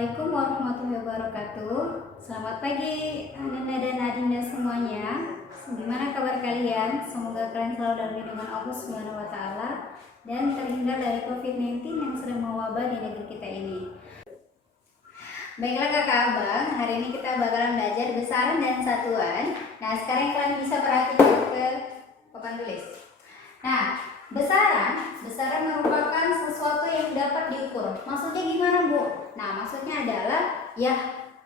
Assalamualaikum warahmatullahi wabarakatuh. Selamat pagi Nanda dan Adinda semuanya. Gimana kabar kalian? Semoga kalian selalu dalam lindungan Allah Subhanahu wa taala dan terhindar dari COVID-19 yang sedang mewabah di negeri kita ini. Baiklah kakak abang, hari ini kita bakalan belajar besaran dan satuan. Nah, sekarang kalian bisa perhatikan ke papan tulis. Nah, besaran merupakan sesuatu yang dapat diukur. Maksudnya gimana, Bu? Nah, maksudnya adalah ya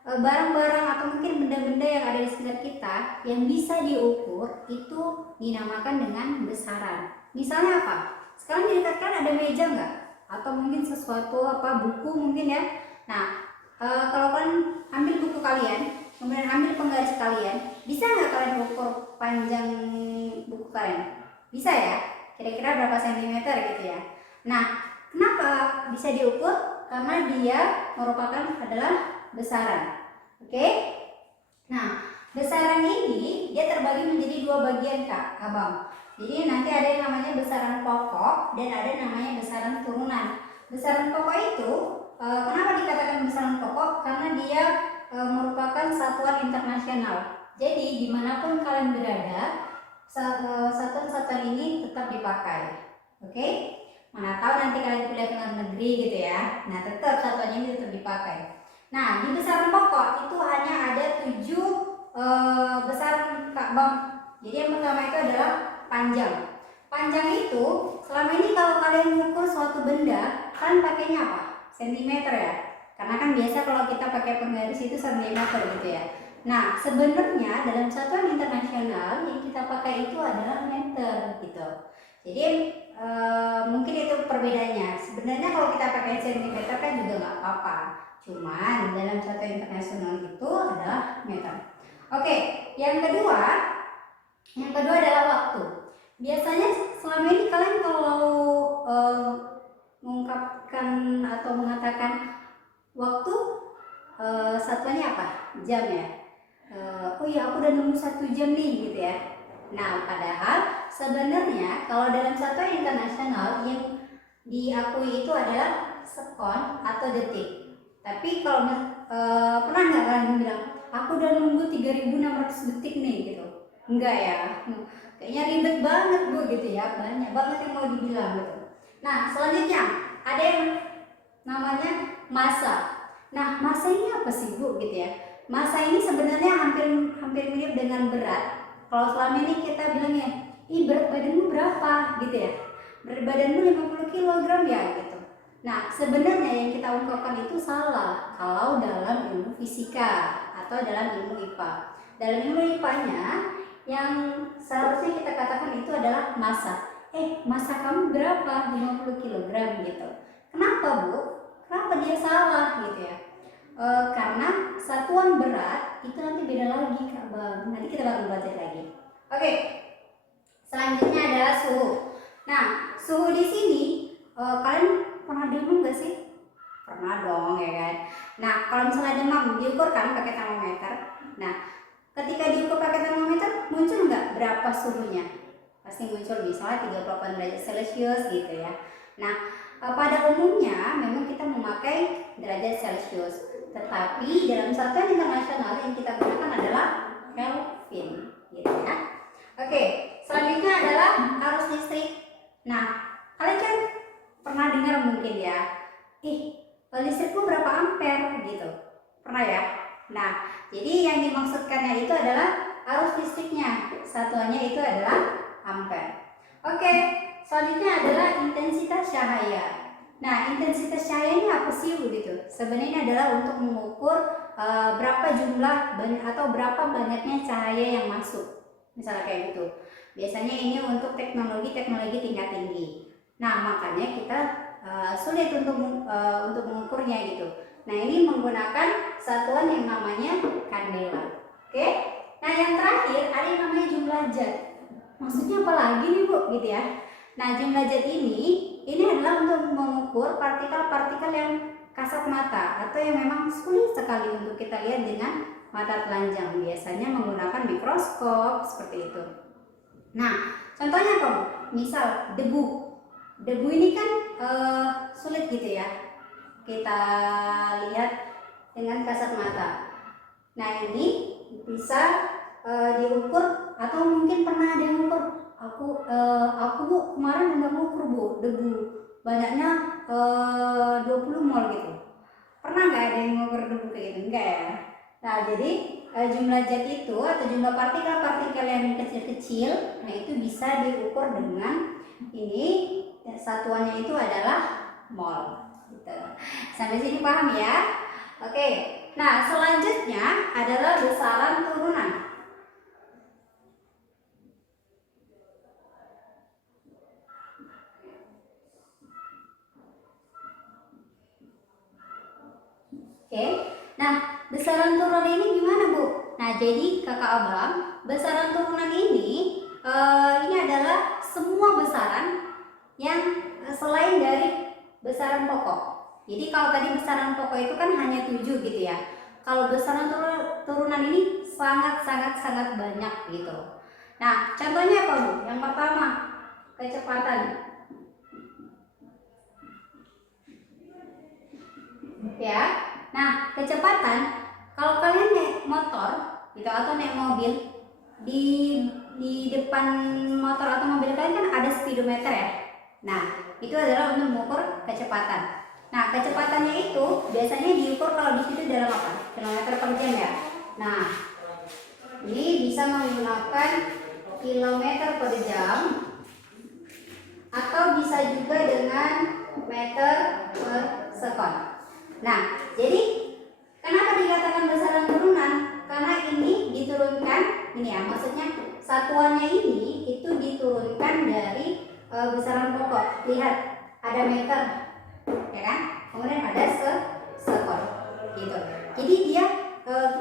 barang-barang atau mungkin benda-benda yang ada di sekitar kita yang bisa diukur itu dinamakan dengan besaran. Misalnya apa? Sekarang di dekat kan ada meja nggak? Atau mungkin sesuatu buku mungkin ya. Nah, kalau kalian ambil buku kalian, kemudian ambil penggaris kalian, bisa nggak kalian ukur panjang buku kalian? Bisa ya? Kira-kira berapa sentimeter gitu ya. Nah, kenapa bisa diukur? Karena dia merupakan adalah besaran. Oke? Nah, besaran ini dia terbagi menjadi dua bagian Kak, Abang. Jadi nanti ada yang namanya besaran pokok dan ada yang namanya besaran turunan. Besaran pokok itu kenapa dikatakan besaran pokok? Karena dia merupakan satuan internasional. Jadi dimanapun kalian berada, satuan-satuan ini tetap dipakai. Oke? Mana tahu nanti kalian kuliah ke luar negeri gitu ya. Nah, tetap satuan ini tetap dipakai. Nah, di besaran pokok itu hanya ada 7 besaran Kak Bang. Jadi yang pertama itu adalah panjang. Panjang itu selama ini kalau kalian mengukur suatu benda, kalian pakainya apa? Sentimeter ya. Karena kan biasa kalau kita pakai penggaris itu sentimeter gitu ya. Nah, sebenarnya dalam satuan internasional yang kita pakai itu adalah meter gitu. Jadi mungkin itu perbedaannya. Sebenarnya kalau kita pakai sentimeter kan juga nggak apa-apa. Cuman dalam satuan internasional itu adalah meter. Oke, yang kedua adalah waktu. Biasanya selama ini kalian kalau mengungkapkan atau mengatakan waktu satuannya apa? Jam ya. Oh iya, aku udah nunggu 1 jam nih gitu ya. Nah, padahal sebenarnya kalau dalam satuan internasional yang diakui itu adalah sekon atau detik. Tapi kalau pernah nggak kalian bilang, aku udah nunggu 3.600 detik nih gitu? Enggak ya. Kayaknya ribet banget Bu gitu ya. Banyak banget yang mau dibilang gitu. Nah, selanjutnya ada yang namanya massa. Nah, massa ini apa sih Bu gitu ya? Massa ini sebenarnya hampir mirip dengan berat. Kalau selama ini kita bilangnya, ih berat badanmu berapa gitu ya? Berat badanmu 50 kg ya gitu. Nah, sebenarnya yang kita ungkapkan itu salah kalau dalam ilmu fisika atau dalam ilmu IPA. Dalam ilmu IPA-nya yang seharusnya kita katakan itu adalah massa. Massa kamu berapa? 50 kg gitu. Kenapa Bu? Kenapa dia salah gitu ya? Karena satuan berat itu nanti beda lagi Kak Bang. Nanti kita bakal belajar lagi. Oke. Selanjutnya adalah suhu. Nah, suhu di sini kalian pernah demam nggak sih? Pernah dong ya kan. Nah, kalau misalnya demam diukur kan pakai termometer. Nah, ketika diukur pakai termometer muncul nggak berapa suhunya? Pasti muncul misalnya 38 derajat Celcius gitu ya. Nah, pada umumnya memang kita memakai derajat Celcius. Tetapi dalam satuan internasional yang kita gunakan adalah Kelvin, gitu ya. Oke, selanjutnya adalah arus listrik. Nah, kalian kan pernah dengar mungkin ya, listrikku berapa ampere gitu, pernah ya. Nah, jadi yang dimaksudkannya itu adalah arus listriknya, satuannya itu adalah ampere. Oke, selanjutnya adalah intensitas cahaya. Nah, intensitas cahaya ini apa sih begitu? Sebenarnya adalah untuk mengukur berapa jumlah atau berapa banyaknya cahaya yang masuk. Misalnya kayak gitu. Biasanya ini untuk teknologi tingkat tinggi. Nah, makanya kita sulit untuk mengukurnya gitu. Nah, ini menggunakan satuan yang namanya kandela. Oke? Nah, yang terakhir ada yang namanya jumlah zat. Maksudnya apa lagi nih Bu gitu ya? Nah, jumlah zat ini adalah untuk mengukur partikel-partikel yang kasat mata atau yang memang sulit sekali untuk kita lihat dengan mata telanjang. Biasanya menggunakan mikroskop seperti itu. Nah, contohnya apa Bu? Misal debu. Debu ini kan sulit gitu ya kita lihat dengan kasat mata. Nah ini bisa diukur, atau mungkin pernah ada yang ukur. Aku Bu kemarin udah ngukur Bu, debu banyaknya 20 mol gitu. Pernah nggak ada yang ngukur debu kayak gitu? Enggak ya. Nah jadi jumlah zat itu atau jumlah partikel-partikel yang kecil-kecil, nah itu bisa diukur dengan ini, satuannya itu adalah mol gitu. Sampai sini paham ya? Oke. Nah selanjutnya adalah besaran turunan. Oke. Nah, besaran turunan ini gimana, Bu? Nah, jadi Kakak Abang, besaran turunan ini adalah semua besaran yang selain dari besaran pokok. Jadi kalau tadi besaran pokok itu kan hanya 7 gitu ya. Kalau besaran turunan ini sangat banyak gitu. Nah, contohnya apa, Bu? Yang pertama, kecepatan. Ya. Nah, kecepatan, kalau kalian naik motor gitu atau naik mobil, di depan motor atau mobil kalian kan ada speedometer ya. Nah, itu adalah untuk mengukur kecepatan. Nah, kecepatannya itu biasanya diukur kalau di situ dalam apa? Kilometer per jam ya. Nah, ini bisa menggunakan kilometer per jam atau bisa juga dengan meter per sekon. Nah, jadi kenapa dikatakan besaran turunan? Karena ini diturunkan, ini ya, maksudnya satuannya ini itu diturunkan dari besaran pokok. Lihat, ada meter, ya kan? Kemudian ada sekon, gitu. Jadi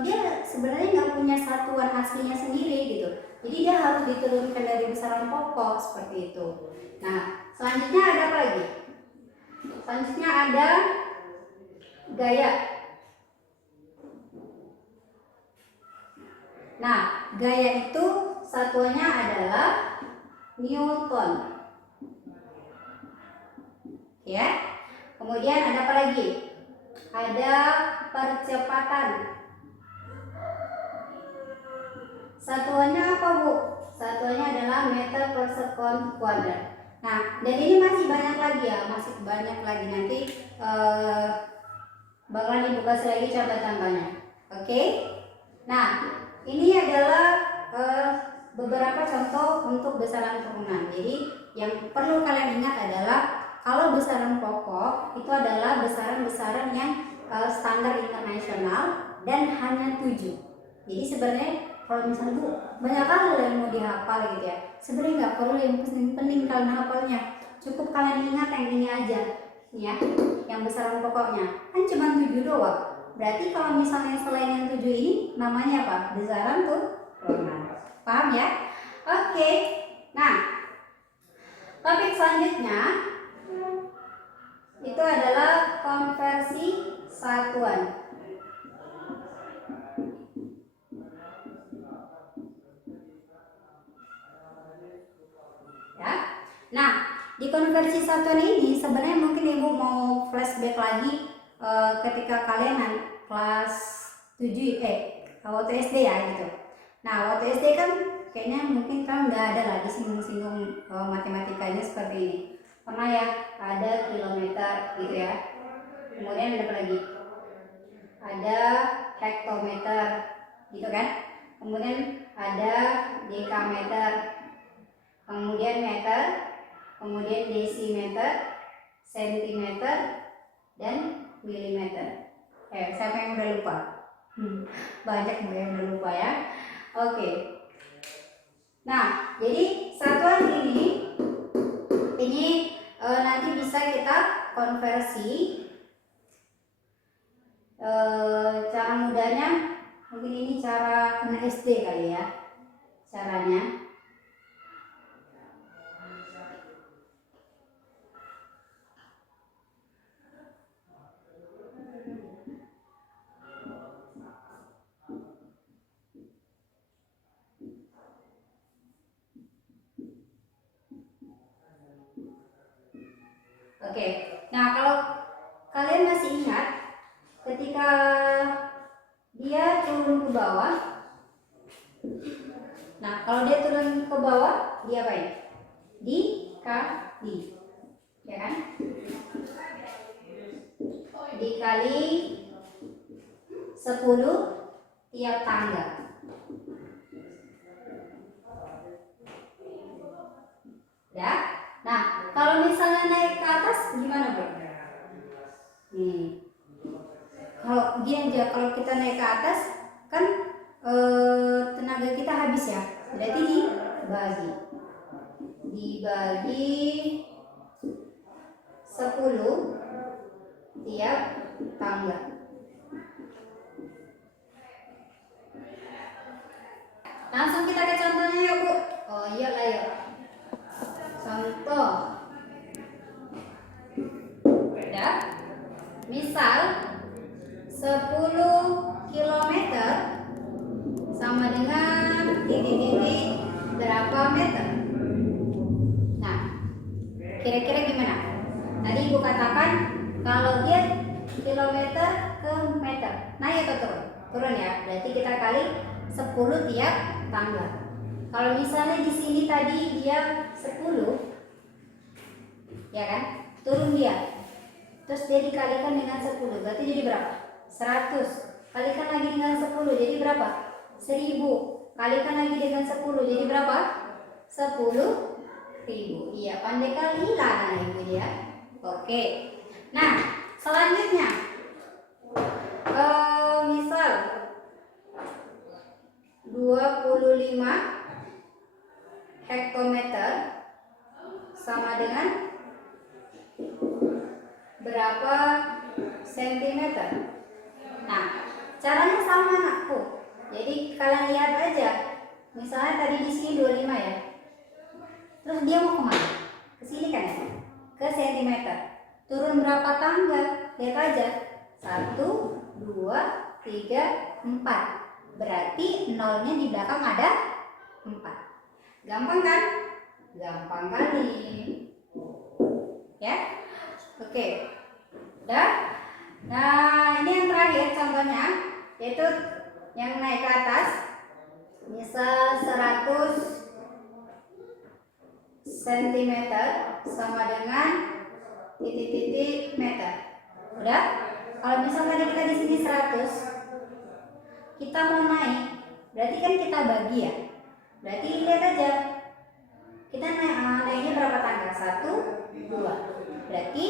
dia sebenarnya nggak punya satuan aslinya sendiri gitu. Jadi dia harus diturunkan dari besaran pokok seperti itu. Nah, selanjutnya ada apa lagi? Selanjutnya ada gaya. Nah, gaya itu satuannya adalah Newton. Ya. Kemudian ada apa lagi? Ada percepatan. Satuannya apa, Bu? Satuannya adalah meter per sekon kuadrat. Nah, dan ini masih banyak lagi ya, masih banyak lagi. Nanti bakalan Ibu kasih lagi contoh-contohnya. Oke? Nah, ini adalah beberapa contoh untuk besaran turunan. Jadi yang perlu kalian ingat adalah kalau besaran pokok itu adalah besaran-besaran yang standar internasional dan hanya 7. Jadi sebenarnya kalau misalnya Bu banyak hal yang mau dihafal gitu ya, sebenarnya nggak perlu yang penting kalian hafalnya. Cukup kalian ingat yang ini aja, ya, yang besaran pokoknya kan cuma 7 doang. Berarti kalau misalnya selain yang 7 ini namanya apa? Besaran turunan. Paham ya? Oke. Nah, topik selanjutnya itu adalah konversi satuan. Ya. Nah, di konversi satuan ini sebenarnya mungkin Ibu mau flashback lagi ketika kalian kelas 7 waktu SD ya gitu. Nah, waktu SD kan kayaknya mungkin kan nggak ada lagi singgung-singgung matematikanya seperti ini. Pernah ya ada kilometer gitu ya. Kemudian ada apa lagi? Ada hektometer gitu kan. Kemudian ada dekameter. Kemudian meter, kemudian desimeter, sentimeter, dan milimeter. Siapa yang udah lupa? Banyak yang udah lupa ya. Oke. Nah, jadi satuan ini nanti bisa kita konversi. Cara mudahnya mungkin ini cara anak SD kali ya caranya. Oke, nah kalau kalian masih ingat ketika turun ke bawah. Nah, kalau dia turun ke bawah, dia apa ya? Dikali. Ya kan? Dikali 10 tiap tangga. Ya. Nah, kalau misalnya naik ke atas gimana, Bu? Nih. Kalau gini aja, kalau kita naik ke atas kan tenaga kita habis ya. Berarti dibagi 10 tiap tangga. Langsung kita ke contohnya ya, Bu. Oh iyalah ya. Contoh. Ya. Misal 10 kilometer sama dengan titik-titik berapa meter? Nah, kira-kira gimana? Tadi Ibu katakan kalau dia kilometer ke meter, naik atau turun? Turun ya, berarti kita kali 10 tiap tangga. Kalau misalnya di sini tadi dia 10, ya kan? Turun dia. Terus dia dikalikan dengan 10, berarti jadi berapa? 100. Kalikan lagi dengan 10, jadi berapa? 1000. Kalikan lagi dengan 10, jadi berapa? 10.000. Iya, pandai kali lah Ibu ya. Oke. Nah, selanjutnya misal 25 hektometer sama dengan berapa sentimeter? Nah, caranya sama anakku. Jadi kalian lihat aja. Misalnya tadi di sini 25 ya. Terus dia mau kemana? Ke sini kan ya? Ke sentimeter. Turun berapa tangga? Lihat aja. 1, 2, 3, 4. Berarti nolnya di belakang ada 4. Gampang kan? Gampang kali. Ya? Oke. Udah? Nah, ini yang terakhir contohnya, yaitu yang naik ke atas. Misal 100 cm sama dengan titik-titik meter. Udah? Kalau misalnya tadi kita di sini 100, kita mau naik, berarti kan kita bagi ya. Berarti lihat aja. Kita naiknya berapa tangga? 1, 2. Berarti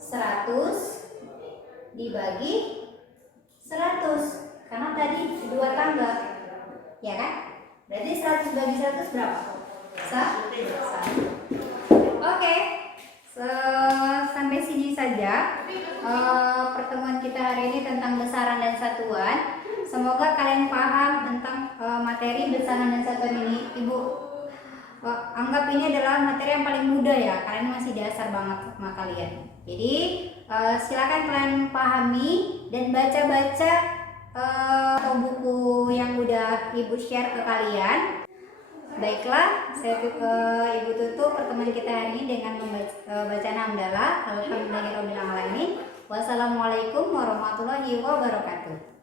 100 dibagi 100. Karena tadi 2 tangga. Ya kan? Berarti 100 bagi 100 berapa? 1. Oke. Sampai sini saja pertemuan kita hari ini tentang besaran dan satuan. Semoga kalian paham tentang materi besaran dan satuan ini. Ibu anggap ini adalah materi yang paling mudah ya, kalian masih dasar banget sama kalian. Jadi silakan kalian pahami dan baca-baca buku yang udah Ibu share ke kalian. Baiklah, Ibu tutup pertemuan kita hari ini dengan membaca hamdalah. Alhamdulillahirobbilalamin. Wassalamualaikum warahmatullahi wabarakatuh.